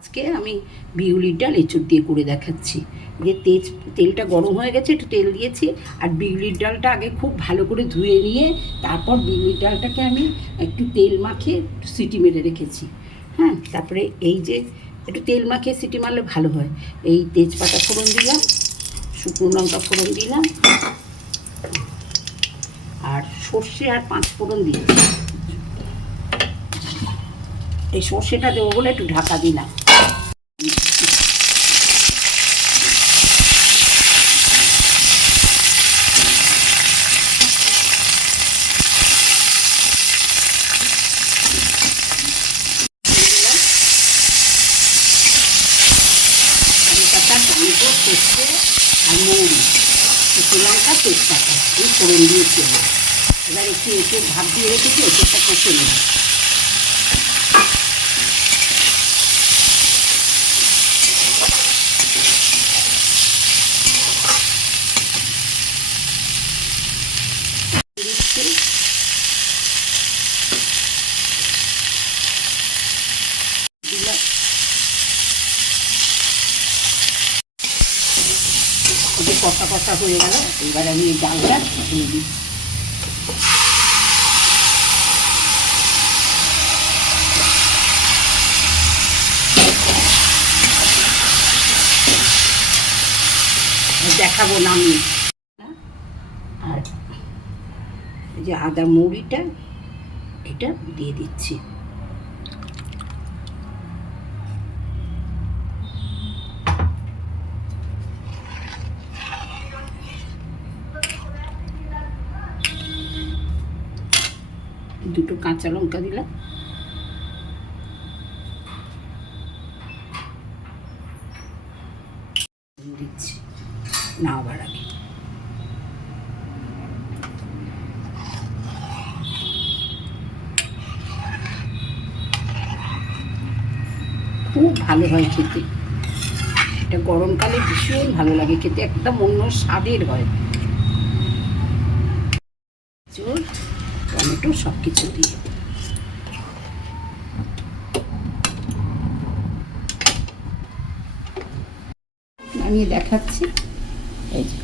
আজকে আমি বিউলির ডাল এঁচোড় দিয়ে করে দেখাচ্ছি। যে তেলটা গরম হয়ে গেছে, একটু তেল দিয়েছি। আর বিউলির ডালটা আগে খুব ভালো করে ধুয়ে নিয়ে তারপর বিউলির ডালটাকে আমি একটু তেল মাখিয়ে সিটি মেরে রেখেছি। হ্যাঁ, তারপরে এই যে একটু তেল মাখিয়ে সিটি মারলে ভালো হয়। এই তেজপাতা ফোড়ন দিলাম, শুকনো লঙ্কা ফোড়ন দিলাম, আর সর্ষে আর পাঁচ ফোড়ন দিয়েছি। এই সর্ষেটা দেবো বলে একটু ঢাকা দিলাম। টমেটো, সর্ষে আর নুন, শুকনো লঙ্কা, তেজপাতা এই ফোড়ন দিয়েছি। এবার একটু এঁচোড় ভাত দিয়ে রেখেছি, এঁচোড়টা কষে নেব। যে কষা কষা হয়ে গেল, এবার আমি এই ডালটা দিয়ে দিই। দেখাবো না আমি। আর এই যে আদা মৌরিটা এটা দিয়ে দিচ্ছি। দুটো কাঁচা লঙ্কা দিলাম। দিচ্ছি নাওয়ার আগে। খুব ভালো হয় খেতে, এটা গরমকালে ভীষণ ভালো লাগে খেতে, একদম অন্য স্বাদের হয়। টমেটো সব কিছু দিয়ে আমি দেখাচ্ছি। এই যে